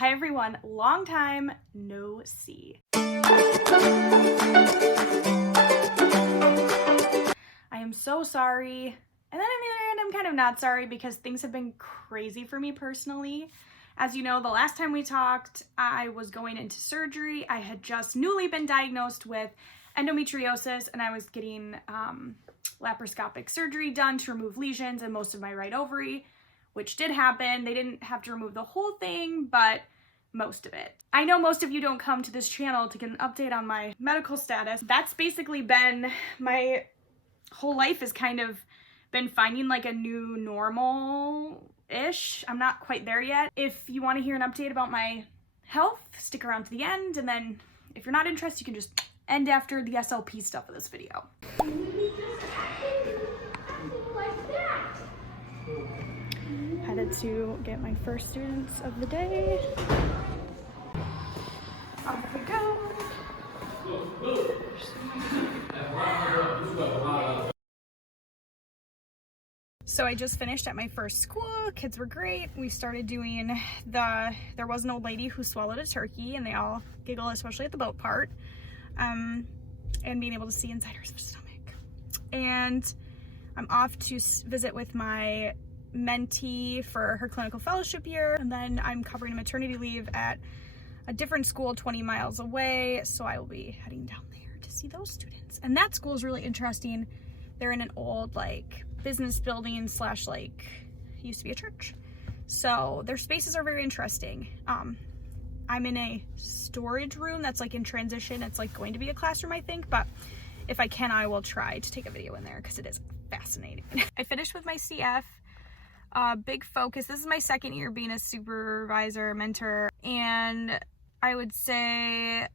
Hi everyone, long time no see. I am so sorry. And then on the other hand, I'm kind of not sorry because things have been crazy for me personally. As you know, the last time we talked, I was going into surgery. I had just newly been diagnosed with endometriosis and I was getting laparoscopic surgery done to remove lesions in most of my right ovary, which did happen. They didn't have to remove the whole thing, but most of it. I know most of you don't come to this channel to get an update on my medical status. That's basically been my whole life, has kind of been finding like a new normal-ish. I'm not quite there yet. If you want to hear an update about my health, stick around to the end, and then if you're not interested, you can just end after the SLP stuff of this video. Headed to get my first students of the day. Off we go. So I just finished at my first school. Kids were great. We started doing there was an old lady who swallowed a turkey, and they all giggle, especially at the boat part, and being able to see inside her stomach. And I'm off to visit with my mentee for her clinical fellowship year, and then I'm covering a maternity leave at a different school 20 miles away, so I will be heading down there to see those students. And that school is really interesting. They're in an old like business building slash like used to be a church, so their spaces are very interesting. I'm in a storage room that's like in transition. It's like going to be a classroom, I think, but if I can, I will try to take a video in there because it is fascinating. I finished with my CF. Big focus. This is my second year being a supervisor, mentor, and I would say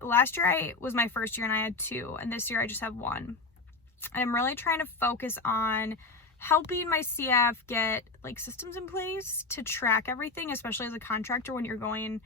last year was my first year and I had 2, and this year I just have 1. And I'm really trying to focus on helping my CF get like systems in place to track everything, especially as a contractor when you're going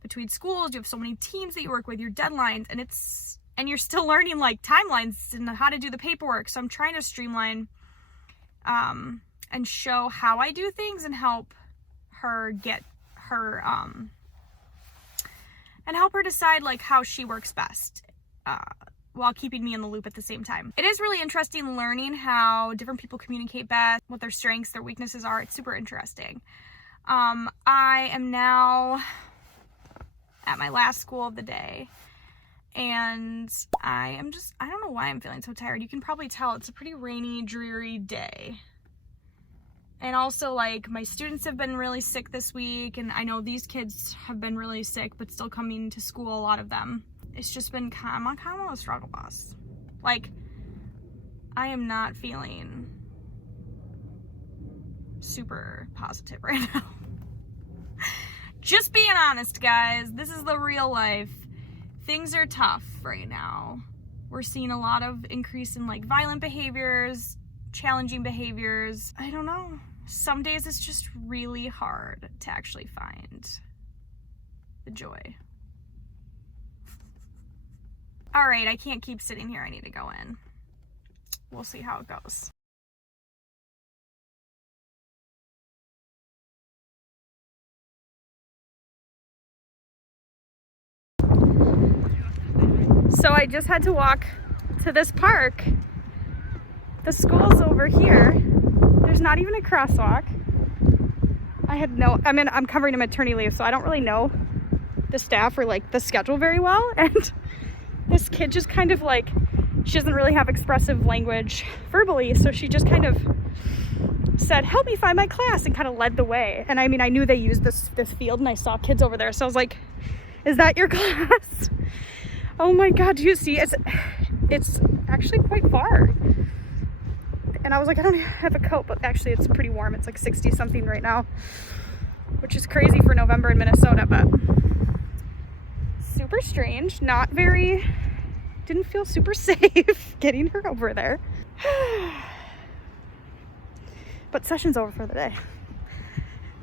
between schools. You have so many teams that you work with, your deadlines, and you're still learning like timelines and how to do the paperwork. So I'm trying to streamline and show how I do things and help her get her and help her decide like how she works best while keeping me in the loop at the same time. It is really interesting learning how different people communicate best, what their strengths, their weaknesses are. It's super interesting. I am now at my last school of the day, and I don't know why I'm feeling so tired. You can probably tell it's a pretty rainy, dreary day. And also, like, my students have been really sick this week, and I know these kids have been really sick, but still coming to school, a lot of them. It's just been kind of a struggle bus. Like, I am not feeling super positive right now. Just being honest, guys. This is the real life. Things are tough right now. We're seeing a lot of increase in, like, violent behaviors, challenging behaviors. I don't know. Some days it's just really hard to actually find the joy. All right, I can't keep sitting here. I need to go in. We'll see how it goes. So I just had to walk to this park. The school's over here. There's not even a crosswalk. I'm covering a maternity leave, so I don't really know the staff or like the schedule very well. And this kid just kind of like, she doesn't really have expressive language verbally, so she just kind of said, "Help me find my class," and kind of led the way. And I mean, I knew they used this field, and I saw kids over there, so I was like, "Is that your class?" Oh my God, do you see? It's actually quite far. And I was like, I don't have a coat, but actually it's pretty warm. It's like 60 something right now, which is crazy for November in Minnesota, but super strange. Didn't feel super safe getting her over there. But session's over for the day.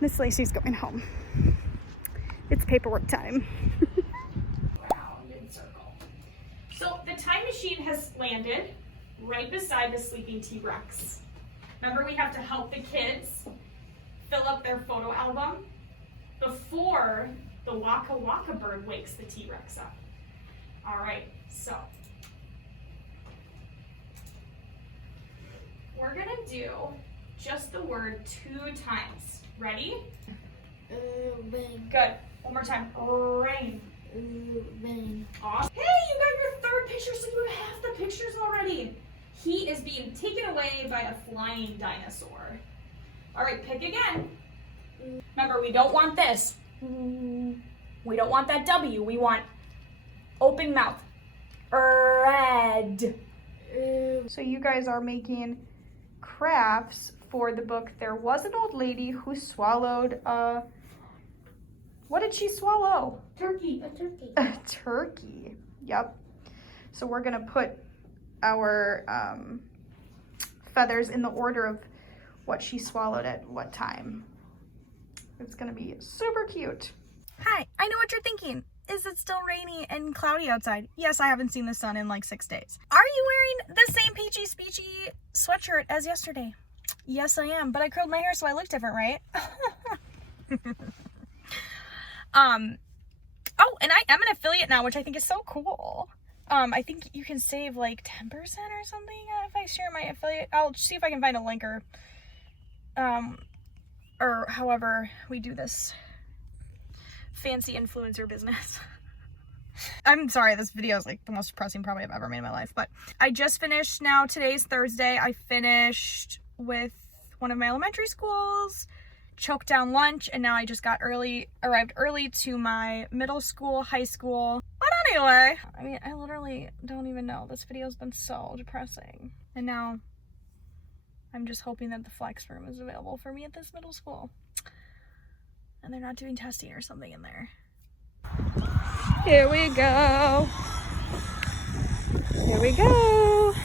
Miss Lacey's going home. It's paperwork time. So the time machine has landed right beside the sleeping T-Rex. Remember, we have to help the kids fill up their photo album before the Waka Waka bird wakes the T-Rex up. All right, so we're gonna do just the word 2 times. Ready? Rain. Good. One more time. Rain. Rain. Awesome. Hey, you got your 3rd picture, so you have half the pictures already. He is being taken away by a flying dinosaur. All right, pick again. Remember, we don't want this. We don't want that W. We want open mouth. Red. So you guys are making crafts for the book There Was an Old Lady Who Swallowed a... What did she swallow? Turkey. A turkey. A turkey. Yep. So we're gonna put our feathers in the order of what she swallowed at what time. It's gonna be super cute. Hi, I know what you're thinking. Is it still rainy and cloudy outside? Yes, I haven't seen the sun in like 6 days. Are you wearing the same peachy speechy sweatshirt as yesterday? Yes, I am, but I curled my hair so I look different, right? Oh, and I am an affiliate now, which I think is so cool. I think you can save like 10% or something if I share my affiliate. I'll see if I can find a link or however we do this fancy influencer business. I'm sorry, this video is like the most depressing probably I've ever made in my life, but I just finished now. Today's Thursday. I finished with one of my elementary schools, choked down lunch, and now I just arrived early to my middle school, high school. But anyway, I mean, I literally don't even know. This video's been so depressing. And now I'm just hoping that the flex room is available for me at this middle school. And they're not doing testing or something in there. Here we go. Here we go.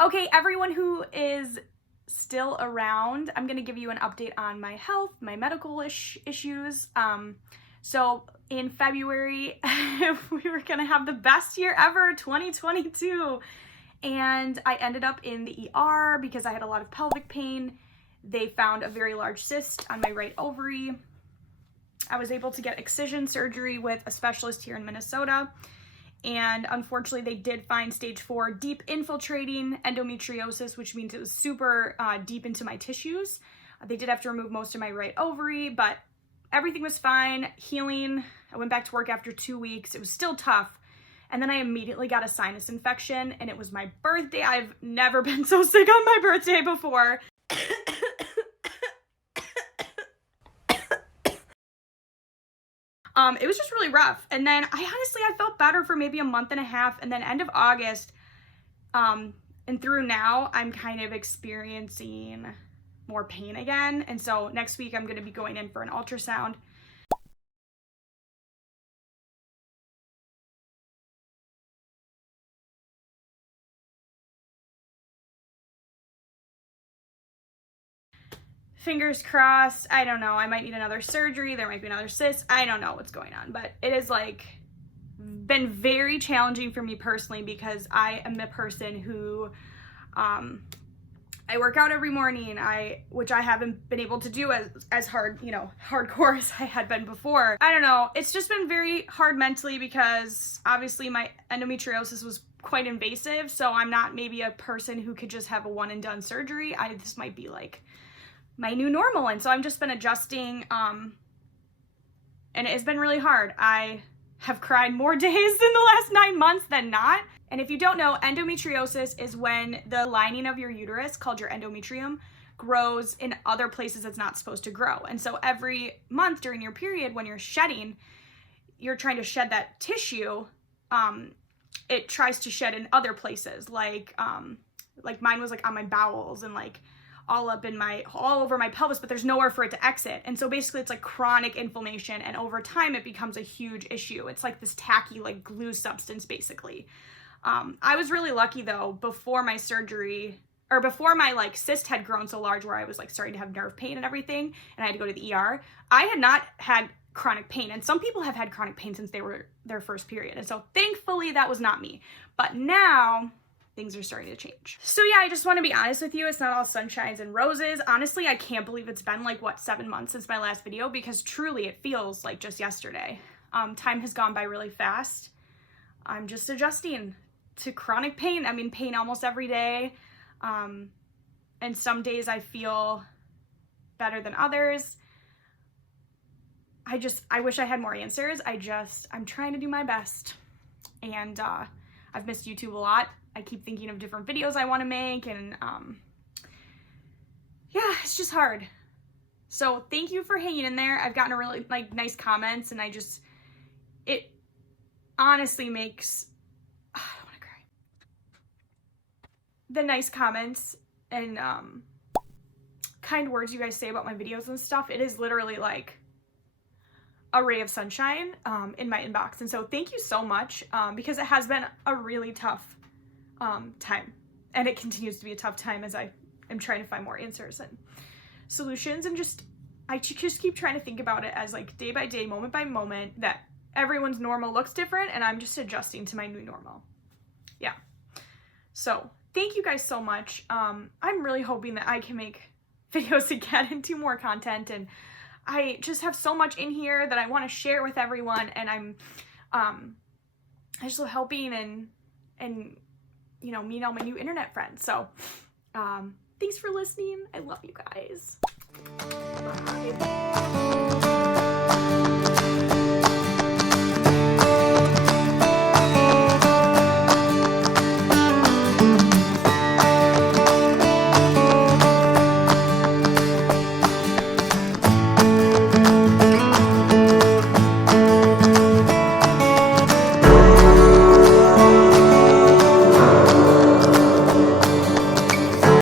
Okay, everyone who is still around, I'm gonna give you an update on my health, my medical issues. So in February, we were gonna have the best year ever, 2022. And I ended up in the ER because I had a lot of pelvic pain. They found a very large cyst on my right ovary. I was able to get excision surgery with a specialist here in Minnesota. And unfortunately, they did find stage 4 deep infiltrating endometriosis, which means it was super deep into my tissues. They did have to remove most of my right ovary, but everything was fine, healing. I went back to work after 2 weeks. It was still tough. And then I immediately got a sinus infection, and it was my birthday. I've never been so sick on my birthday before. It was just really rough. And then I felt better for maybe a month and a half, and then end of August, and through now, I'm kind of experiencing more pain again. And so next week I'm gonna be going in for an ultrasound. Fingers crossed. I don't know. I might need another surgery. There might be another cyst. I don't know what's going on, but it is like been very challenging for me personally because I am a person who I work out every morning, which I haven't been able to do as hard, hardcore as I had been before. I don't know. It's just been very hard mentally because obviously my endometriosis was quite invasive, so I'm not maybe a person who could just have a one and done surgery. This might be like my new normal, and so I've just been adjusting, and it has been really hard. I have cried more days in the last 9 months than not. And if you don't know, endometriosis is when the lining of your uterus, called your endometrium, grows in other places it's not supposed to grow. And so every month during your period, when you're shedding, you're trying to shed that tissue. It tries to shed in other places, like mine was like on my bowels and like all over my pelvis, but there's nowhere for it to exit. And so basically it's like chronic inflammation, and over time it becomes a huge issue. It's like this tacky, like glue substance basically. I was really lucky though, before my surgery, or before my like cyst had grown so large where I was like starting to have nerve pain and everything, and I had to go to the ER, I had not had chronic pain. And some people have had chronic pain since they were their first period. And so thankfully that was not me. But now things are starting to change. So yeah, I just want to be honest with you. It's not all sunshines and roses. Honestly, I can't believe it's been like, what, 7 months since my last video, because truly it feels like just yesterday. Time has gone by really fast. I'm just adjusting to chronic pain. I'm in pain almost every day. And some days I feel better than others. I wish I had more answers. I'm trying to do my best. And I've missed YouTube a lot. I keep thinking of different videos I want to make, and yeah, it's just hard. So thank you for hanging in there. I've gotten a really nice comments, and it honestly makes, I don't want to cry. The nice comments and kind words you guys say about my videos and stuff, it is literally like a ray of sunshine in my inbox. And so thank you so much, because it has been a really tough time, and it continues to be a tough time as I am trying to find more answers and solutions, and I just keep trying to think about it as like day by day, moment by moment, that everyone's normal looks different, and I'm just adjusting to my new normal. Yeah. So thank you guys so much. I'm really hoping that I can make videos again and do more content, and I just have so much in here that I want to share with everyone, and I'm just helping and you know, meet all my new internet friends. So thanks for listening. I love you guys. Bye.